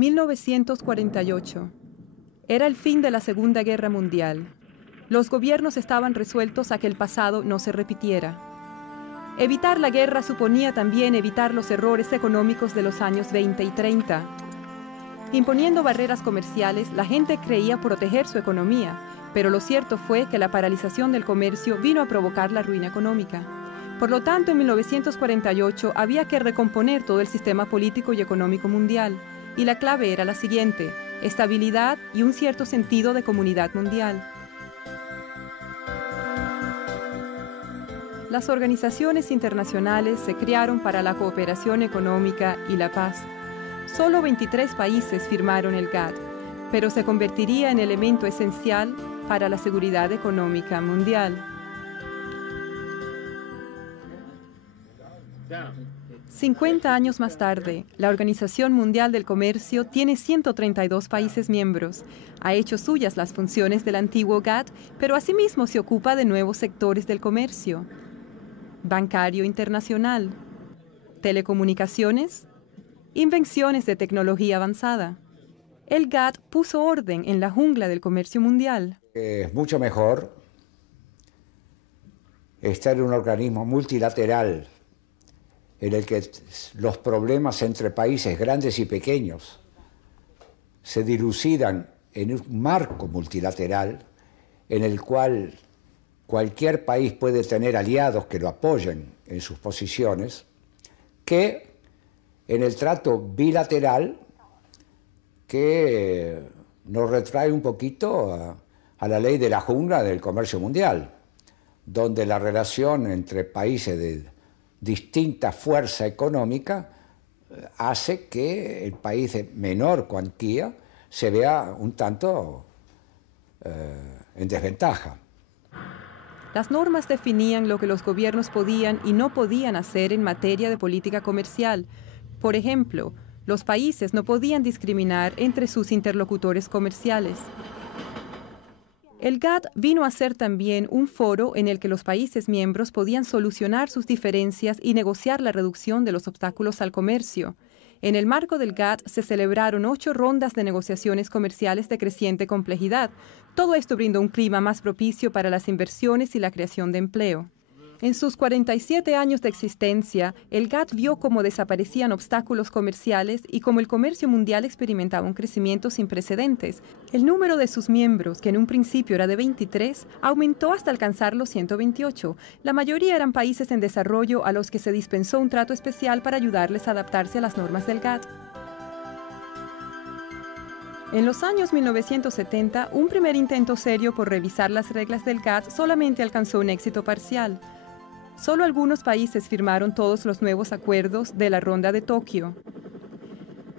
1948. Era el fin de la Segunda Guerra Mundial. Los gobiernos estaban resueltos a que el pasado no se repitiera. Evitar la guerra suponía también evitar los errores económicos de los años 20 y 30. Imponiendo barreras comerciales, la gente creía proteger su economía, pero lo cierto fue que la paralización del comercio vino a provocar la ruina económica. Por lo tanto, en 1948 había que recomponer todo el sistema político y económico mundial, y la clave era la siguiente: estabilidad y un cierto sentido de comunidad mundial. Las organizaciones internacionales se crearon para la cooperación económica y la paz. Solo 23 países firmaron el GATT, pero se convertiría en elemento esencial para la seguridad económica mundial. 50 años más tarde, la Organización Mundial del Comercio tiene 132 países miembros. Ha hecho suyas las funciones del antiguo GATT, pero asimismo se ocupa de nuevos sectores del comercio: bancario internacional, telecomunicaciones, invenciones de tecnología avanzada. El GATT puso orden en la jungla del comercio mundial. Es mucho mejor estar en un organismo multilateral en el que los problemas entre países grandes y pequeños se dilucidan en un marco multilateral en el cual cualquier país puede tener aliados que lo apoyen en sus posiciones, que en el trato bilateral que nos retrae un poquito a la ley de la jungla del comercio mundial, donde la relación entre países de distinta fuerza económica hace que el país de menor cuantía se vea un tanto en desventaja. Las normas definían lo que los gobiernos podían y no podían hacer en materia de política comercial. Por ejemplo, los países no podían discriminar entre sus interlocutores comerciales. El GATT vino a ser también un foro en el que los países miembros podían solucionar sus diferencias y negociar la reducción de los obstáculos al comercio. En el marco del GATT se celebraron 8 rondas de negociaciones comerciales de creciente complejidad. Todo esto brindó un clima más propicio para las inversiones y la creación de empleo. En sus 47 años de existencia, el GATT vio cómo desaparecían obstáculos comerciales y cómo el comercio mundial experimentaba un crecimiento sin precedentes. El número de sus miembros, que en un principio era de 23, aumentó hasta alcanzar los 128. La mayoría eran países en desarrollo a los que se dispensó un trato especial para ayudarles a adaptarse a las normas del GATT. En los años 1970, un primer intento serio por revisar las reglas del GATT solamente alcanzó un éxito parcial. Solo algunos países firmaron todos los nuevos acuerdos de la Ronda de Tokio.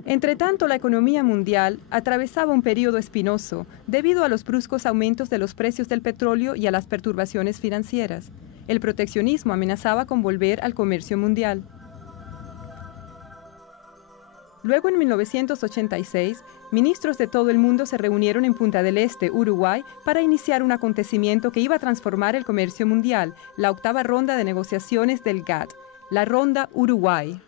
Entretanto, la economía mundial atravesaba un periodo espinoso debido a los bruscos aumentos de los precios del petróleo y a las perturbaciones financieras. El proteccionismo amenazaba con volver al comercio mundial. Luego, en 1986, ministros de todo el mundo se reunieron en Punta del Este, Uruguay, para iniciar un acontecimiento que iba a transformar el comercio mundial, la 8ª ronda de negociaciones del GATT, la Ronda Uruguay.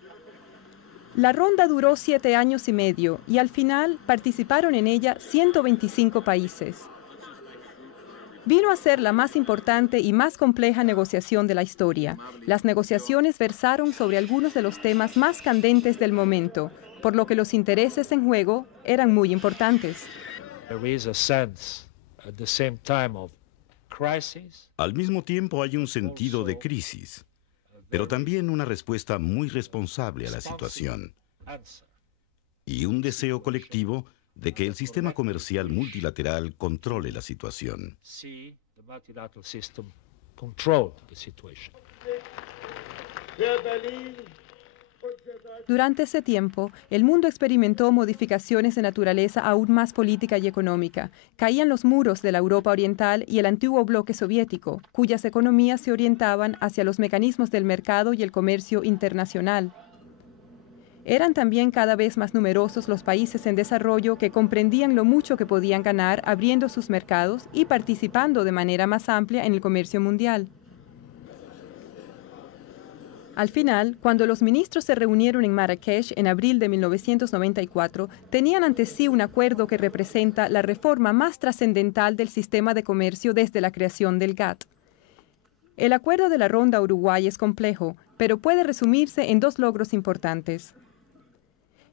La ronda duró 7 años y medio y al final participaron en ella 125 países. Vino a ser la más importante y más compleja negociación de la historia. Las negociaciones versaron sobre algunos de los temas más candentes del momento, por lo que los intereses en juego eran muy importantes. Al mismo tiempo hay un sentido de crisis, pero también una respuesta muy responsable a la situación y un deseo colectivo de que el sistema comercial multilateral controle la situación. Durante ese tiempo, el mundo experimentó modificaciones de naturaleza aún más política y económica. Caían los muros de la Europa Oriental y el antiguo bloque soviético, cuyas economías se orientaban hacia los mecanismos del mercado y el comercio internacional. Eran también cada vez más numerosos los países en desarrollo que comprendían lo mucho que podían ganar abriendo sus mercados y participando de manera más amplia en el comercio mundial. Al final, cuando los ministros se reunieron en Marrakech en abril de 1994, tenían ante sí un acuerdo que representa la reforma más trascendental del sistema de comercio desde la creación del GATT. El acuerdo de la Ronda Uruguay es complejo, pero puede resumirse en dos logros importantes.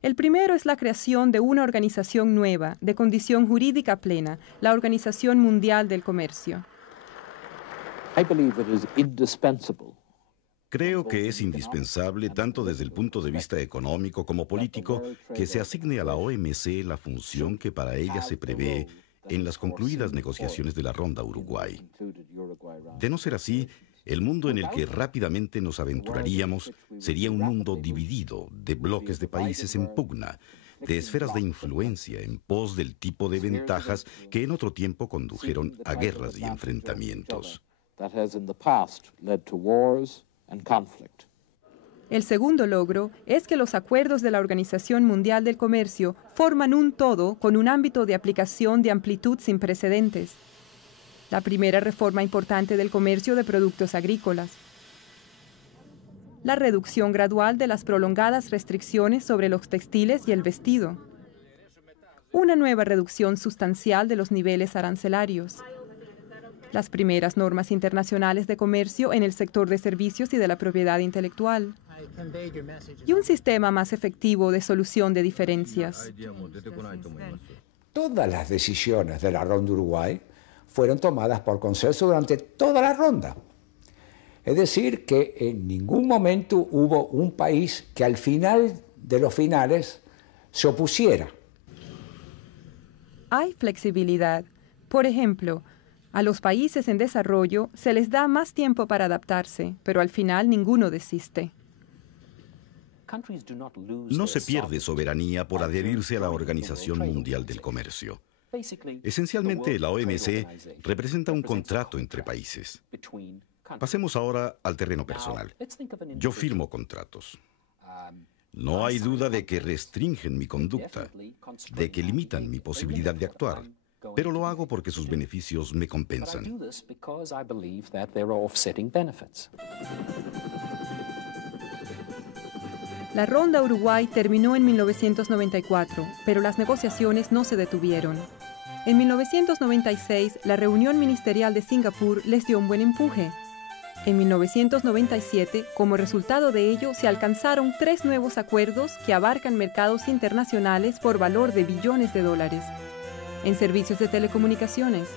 El primero es la creación de una organización nueva, de condición jurídica plena, la Organización Mundial del Comercio. Creo que es indispensable, tanto desde el punto de vista económico como político, que se asigne a la OMC la función que para ella se prevé en las concluidas negociaciones de la Ronda Uruguay. De no ser así, el mundo en el que rápidamente nos aventuraríamos sería un mundo dividido, de bloques de países en pugna, de esferas de influencia en pos del tipo de ventajas que en otro tiempo condujeron a guerras y enfrentamientos. El segundo logro es que los acuerdos de la Organización Mundial del Comercio forman un todo con un ámbito de aplicación de amplitud sin precedentes. La primera reforma importante del comercio de productos agrícolas. La reducción gradual de las prolongadas restricciones sobre los textiles y el vestido. Una nueva reducción sustancial de los niveles arancelarios. Las primeras normas internacionales de comercio en el sector de servicios y de la propiedad intelectual. Y un sistema más efectivo de solución de diferencias. Todas las decisiones de la Ronda Uruguay fueron tomadas por consenso durante toda la ronda. Es decir, que en ningún momento hubo un país que al final de los finales se opusiera. Hay flexibilidad. Por ejemplo, a los países en desarrollo se les da más tiempo para adaptarse, pero al final ninguno desiste. No se pierde soberanía por adherirse a la Organización Mundial del Comercio. Esencialmente, la OMC representa un contrato entre países. Pasemos ahora al terreno personal. Yo firmo contratos. No hay duda de que restringen mi conducta, de que limitan mi posibilidad de actuar, pero lo hago porque sus beneficios me compensan. La Ronda Uruguay terminó en 1994, pero las negociaciones no se detuvieron. En 1996, la reunión ministerial de Singapur les dio un buen empuje. En 1997, como resultado de ello, se alcanzaron 3 nuevos acuerdos que abarcan mercados internacionales por valor de billones de dólares. En servicios de telecomunicaciones,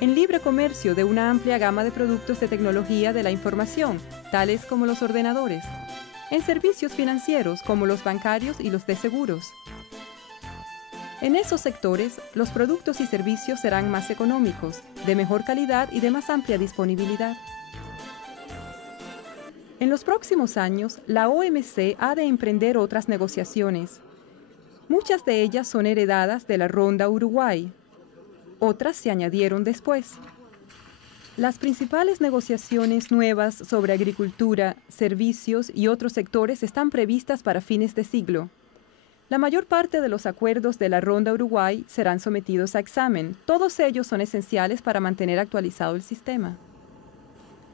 en libre comercio de una amplia gama de productos de tecnología de la información, tales como los ordenadores, en servicios financieros como los bancarios y los de seguros. En esos sectores, los productos y servicios serán más económicos, de mejor calidad y de más amplia disponibilidad. En los próximos años, la OMC ha de emprender otras negociaciones. Muchas de ellas son heredadas de la Ronda Uruguay. Otras se añadieron después. Las principales negociaciones nuevas sobre agricultura, servicios y otros sectores están previstas para fines de siglo. La mayor parte de los acuerdos de la Ronda Uruguay serán sometidos a examen. Todos ellos son esenciales para mantener actualizado el sistema.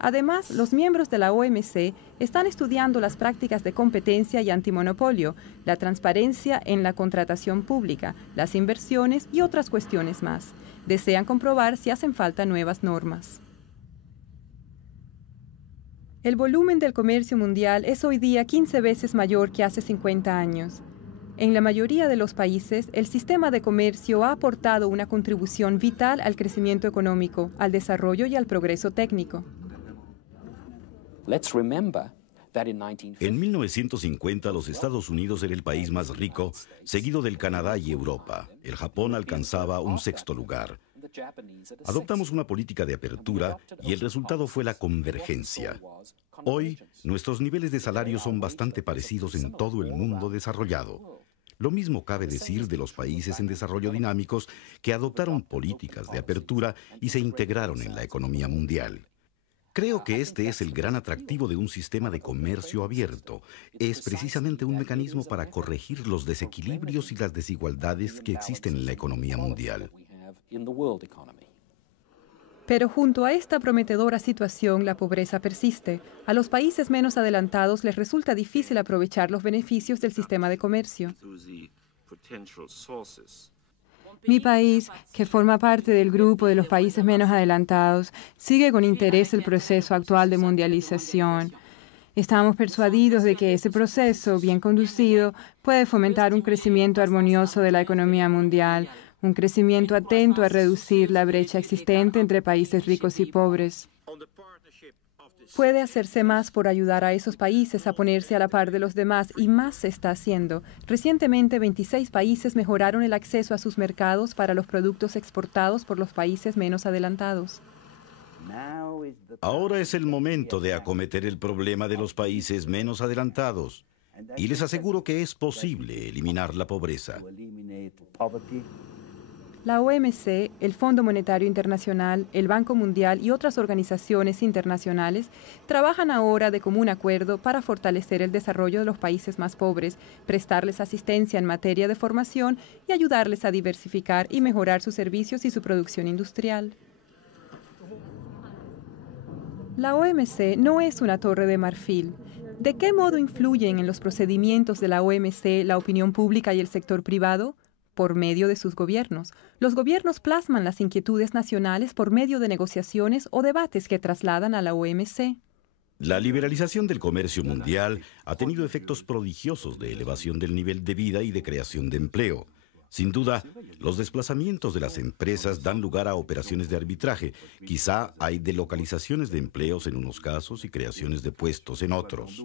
Además, los miembros de la OMC están estudiando las prácticas de competencia y antimonopolio, la transparencia en la contratación pública, las inversiones y otras cuestiones más. Desean comprobar si hacen falta nuevas normas. El volumen del comercio mundial es hoy día 15 veces mayor que hace 50 años. En la mayoría de los países, el sistema de comercio ha aportado una contribución vital al crecimiento económico, al desarrollo y al progreso técnico. En 1950, los Estados Unidos era el país más rico, seguido del Canadá y Europa. El Japón alcanzaba un 6º lugar. Adoptamos una política de apertura y el resultado fue la convergencia. Hoy, nuestros niveles de salario son bastante parecidos en todo el mundo desarrollado. Lo mismo cabe decir de los países en desarrollo dinámicos que adoptaron políticas de apertura y se integraron en la economía mundial. Creo que este es el gran atractivo de un sistema de comercio abierto. Es precisamente un mecanismo para corregir los desequilibrios y las desigualdades que existen en la economía mundial. Pero junto a esta prometedora situación, la pobreza persiste. A los países menos adelantados les resulta difícil aprovechar los beneficios del sistema de comercio. Mi país, que forma parte del grupo de los países menos adelantados, sigue con interés el proceso actual de mundialización. Estamos persuadidos de que ese proceso, bien conducido, puede fomentar un crecimiento armonioso de la economía mundial, un crecimiento atento a reducir la brecha existente entre países ricos y pobres. Puede hacerse más por ayudar a esos países a ponerse a la par de los demás y más se está haciendo. Recientemente, 26 países mejoraron el acceso a sus mercados para los productos exportados por los países menos adelantados. Ahora es el momento de acometer el problema de los países menos adelantados y les aseguro que es posible eliminar la pobreza. La OMC, el Fondo Monetario Internacional, el Banco Mundial y otras organizaciones internacionales trabajan ahora de común acuerdo para fortalecer el desarrollo de los países más pobres, prestarles asistencia en materia de formación y ayudarles a diversificar y mejorar sus servicios y su producción industrial. La OMC no es una torre de marfil. ¿De qué modo influyen en los procedimientos de la OMC la opinión pública y el sector privado? Por medio de sus gobiernos. Los gobiernos plasman las inquietudes nacionales por medio de negociaciones o debates que trasladan a la OMC. La liberalización del comercio mundial ha tenido efectos prodigiosos de elevación del nivel de vida y de creación de empleo. Sin duda, los desplazamientos de las empresas dan lugar a operaciones de arbitraje. Quizá hay delocalizaciones de empleos en unos casos y creaciones de puestos en otros.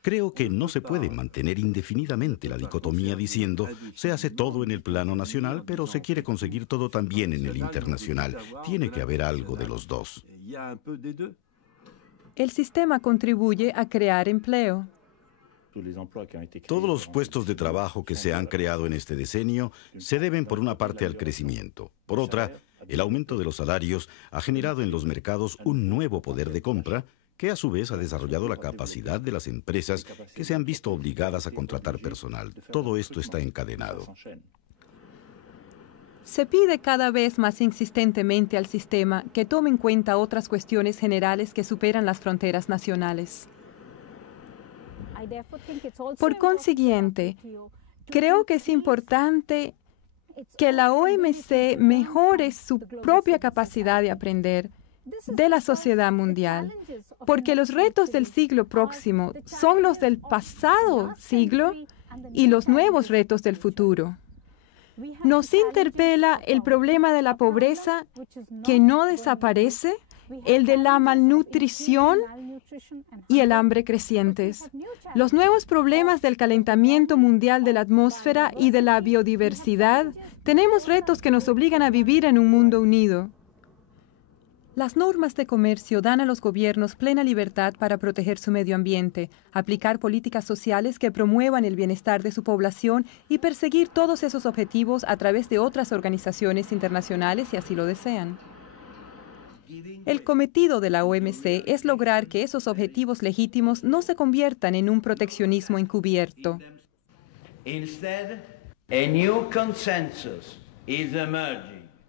Creo que no se puede mantener indefinidamente la dicotomía diciendo se hace todo en el plano nacional, pero se quiere conseguir todo también en el internacional. Tiene que haber algo de los dos. El sistema contribuye a crear empleo. Todos los puestos de trabajo que se han creado en este decenio se deben por una parte al crecimiento. Por otra, el aumento de los salarios ha generado en los mercados un nuevo poder de compra que a su vez ha desarrollado la capacidad de las empresas que se han visto obligadas a contratar personal. Todo esto está encadenado. Se pide cada vez más insistentemente al sistema que tome en cuenta otras cuestiones generales que superan las fronteras nacionales. Por consiguiente, creo que es importante que la OMC mejore su propia capacidad de aprender de la sociedad mundial, porque los retos del siglo próximo son los del pasado siglo y los nuevos retos del futuro. Nos interpela el problema de la pobreza que no desaparece, el de la malnutrición y el hambre crecientes, los nuevos problemas del calentamiento mundial de la atmósfera y de la biodiversidad. Tenemos retos que nos obligan a vivir en un mundo unido. Las normas de comercio dan a los gobiernos plena libertad para proteger su medio ambiente, aplicar políticas sociales que promuevan el bienestar de su población y perseguir todos esos objetivos a través de otras organizaciones internacionales si así lo desean. El cometido de la OMC es lograr que esos objetivos legítimos no se conviertan en un proteccionismo encubierto.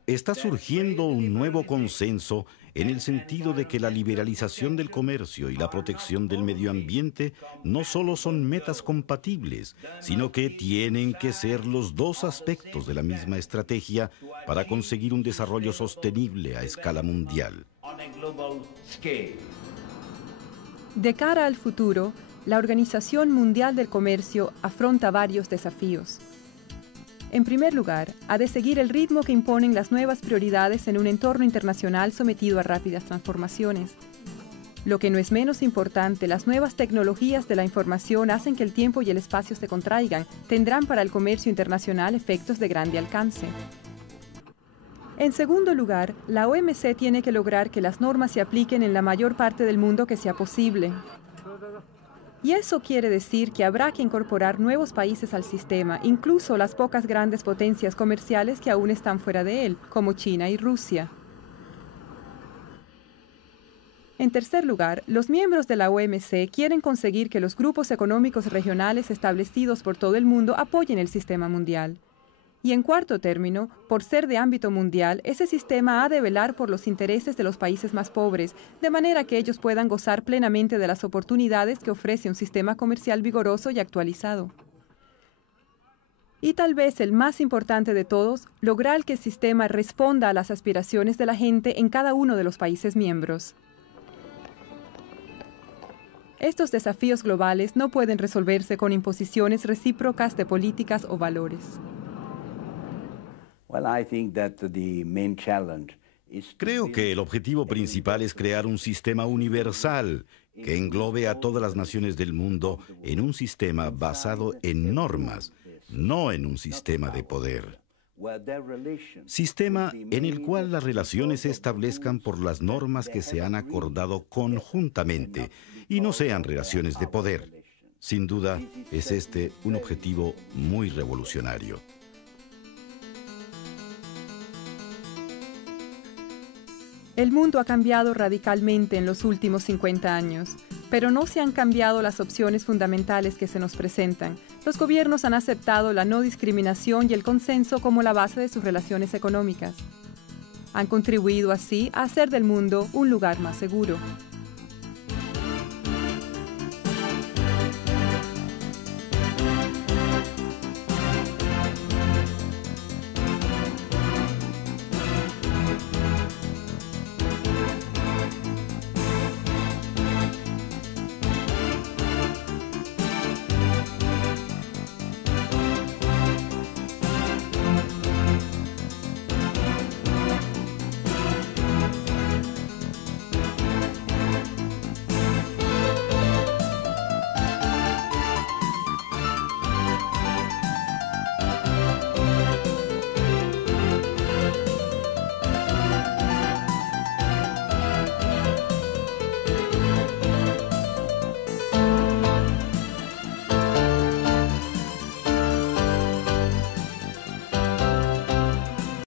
Está surgiendo un nuevo consenso en el sentido de que la liberalización del comercio y la protección del medio ambiente no solo son metas compatibles, sino que tienen que ser los dos aspectos de la misma estrategia para conseguir un desarrollo sostenible a escala mundial. De cara al futuro, la Organización Mundial del Comercio afronta varios desafíos. En primer lugar, ha de seguir el ritmo que imponen las nuevas prioridades en un entorno internacional sometido a rápidas transformaciones. Lo que no es menos importante, las nuevas tecnologías de la información hacen que el tiempo y el espacio se contraigan, tendrán para el comercio internacional efectos de grande alcance. En segundo lugar, la OMC tiene que lograr que las normas se apliquen en la mayor parte del mundo que sea posible. Y eso quiere decir que habrá que incorporar nuevos países al sistema, incluso las pocas grandes potencias comerciales que aún están fuera de él, como China y Rusia. En tercer lugar, los miembros de la OMC quieren conseguir que los grupos económicos regionales establecidos por todo el mundo apoyen el sistema mundial. Y en cuarto término, por ser de ámbito mundial, ese sistema ha de velar por los intereses de los países más pobres, de manera que ellos puedan gozar plenamente de las oportunidades que ofrece un sistema comercial vigoroso y actualizado. Y tal vez el más importante de todos, lograr que el sistema responda a las aspiraciones de la gente en cada uno de los países miembros. Estos desafíos globales no pueden resolverse con imposiciones recíprocas de políticas o valores. Creo que el objetivo principal es crear un sistema universal que englobe a todas las naciones del mundo en un sistema basado en normas, no en un sistema de poder. Sistema en el cual las relaciones se establezcan por las normas que se han acordado conjuntamente y no sean relaciones de poder. Sin duda, es este un objetivo muy revolucionario. El mundo ha cambiado radicalmente en los últimos 50 años, pero no se han cambiado las opciones fundamentales que se nos presentan. Los gobiernos han aceptado la no discriminación y el consenso como la base de sus relaciones económicas. Han contribuido así a hacer del mundo un lugar más seguro.